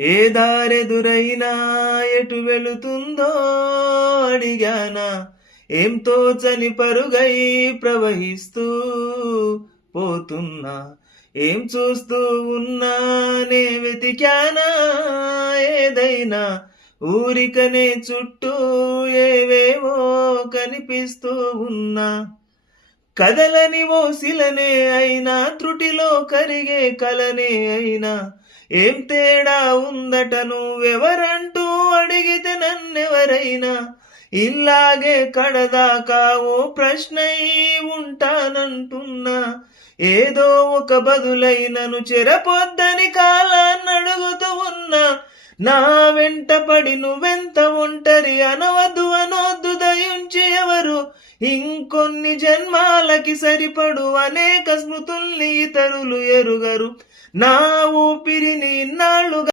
ఏ దారెదురైనా ఎటు వెళుతుందో అడిగానా, ఏం తోచని పరుగై ప్రవహిస్తూ పోతున్నా, ఏం చూస్తూ ఉన్నానే వెతికానా ఏదైనా, ఊరికనే చుట్టూ ఏవేవో కనిపిస్తూ ఉన్నా, కదలని ఓసిలనే అయినా త్రుటిలో కరిగే కలనే అయినా, ఏం తేడా ఉందట నువ్వెవరంటూ అడిగితే నన్నెవరైనా, ఇల్లాగే కడదాకా ఓ ప్రశ్నై ఉంటానంటున్నా, ఏదో ఒక బదులైనను చెరపొద్దని కాలాన్నడుగుతూ ఉన్నా, నా వెంట పడి నువ్వెంత ఒంటరి అనవద్దు అనొద్దు దయించి ఎవరు, ఇంకొన్ని జన్మాలకి సరిపడు అనేక స్మృతుల్ని ఇతరులు ఎరుగరు, నా ఊపిరిని ఇన్నాళ్ళుగా